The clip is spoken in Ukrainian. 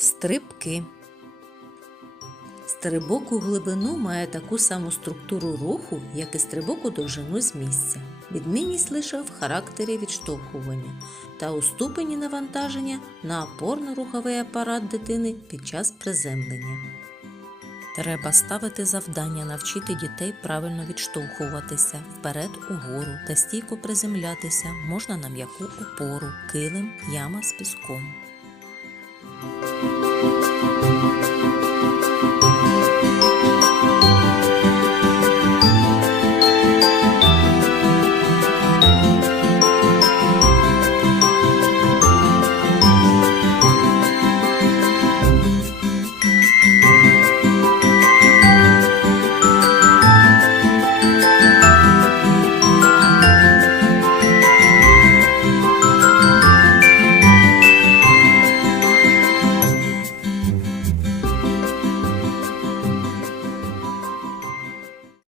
Стрибки. Стрибок у глибину має таку саму структуру руху, як і стрибок у довжину з місця. Відмінність лише в характері відштовхування та у ступені навантаження на опорно-руховий апарат дитини під час приземлення. Треба ставити завдання навчити дітей правильно відштовхуватися вперед угору та стійко приземлятися можна на м'яку опору, килим, яма з піском.